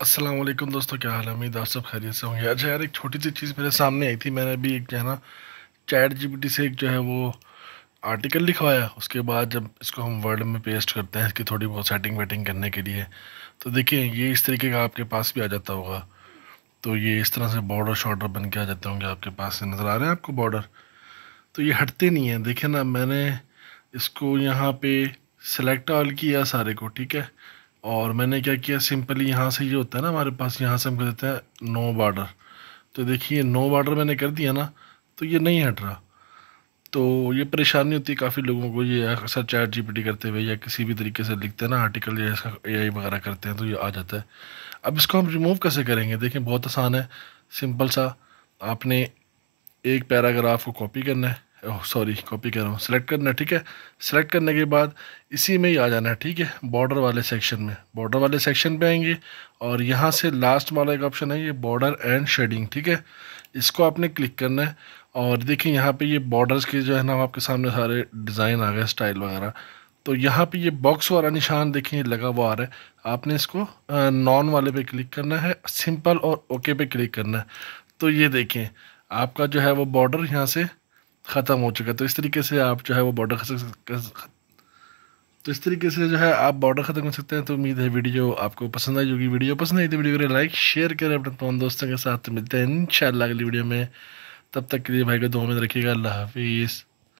अस्सलाम वालेकुम दोस्तों, क्या हाल है। उम्मीद आप सब खैरियत से होंगे। अच्छा यार, एक छोटी सी चीज़ मेरे सामने आई थी। मैंने अभी एक जो है ना चैट जीपीटी से एक जो है वो आर्टिकल लिखवाया। उसके बाद जब इसको हम वर्ड में पेस्ट करते हैं इसकी थोड़ी बहुत सेटिंग वेटिंग करने के लिए, तो देखिए ये इस तरीके का आपके पास भी आ जाता होगा। तो ये इस तरह से बॉर्डर शॉर्डर बन के आ जाते होंगे आपके पास। से नज़र आ रहे हैं आपको बॉर्डर? तो ये हटते नहीं हैं। देखिए ना, मैंने इसको यहाँ पे सेलेक्ट ऑल किया सारे को, ठीक है। और मैंने क्या किया, सिंपली यहाँ से ये होता है ना हमारे पास, यहाँ से हम कर देते हैं नो बॉर्डर। तो देखिए नो बॉर्डर मैंने कर दिया ना, तो ये नहीं हट रहा। तो ये परेशानी होती है काफ़ी लोगों को, ये अक्सर चैट जीपीटी करते हुए या किसी भी तरीके से लिखते हैं ना आर्टिकल या इसका एआई वगैरह करते हैं तो ये आ जाता है। अब इसको हम रिमूव कैसे करेंगे? देखिए बहुत आसान है, सिंपल सा। आपने एक पैराग्राफ को कॉपी करना है, ओह सॉरी कॉपी कर रहा हूँ, सेलेक्ट करना है, ठीक है। सेलेक्ट करने के बाद इसी में ही आ जाना है, ठीक है, बॉर्डर वाले सेक्शन में। बॉर्डर वाले सेक्शन पे आएंगे और यहाँ से लास्ट वाला एक ऑप्शन है, ये बॉर्डर एंड शेडिंग, ठीक है। इसको आपने क्लिक करना है। और देखिए यहाँ पे ये बॉर्डर्स के जो है ना आपके सामने सारे डिज़ाइन आ गए, स्टाइल वगैरह। तो यहाँ पे ये बॉक्स वाला निशान देखिए लगा हुआ आ रहा है। आपने इसको नॉन वाले पे क्लिक करना है, सिंपल और ओके पे क्लिक करना है। तो ये देखें आपका जो है वो बॉर्डर यहाँ से ख़त्म हो चुका है। तो इस तरीके से आप जो है वो बॉर्डर तो इस तरीके से जो है आप बॉर्डर ख़त्म कर सकते हैं। तो उम्मीद है वीडियो आपको पसंद आई होगी। वीडियो पसंद आई तो वीडियो को लाइक शेयर करें अपने तमाम दोस्तों के साथ। मिलते हैं इंशाल्लाह अगली वीडियो में। तब तक के लिए भाई को दुआ में रखिएगा। अल्लाह हाफिज़।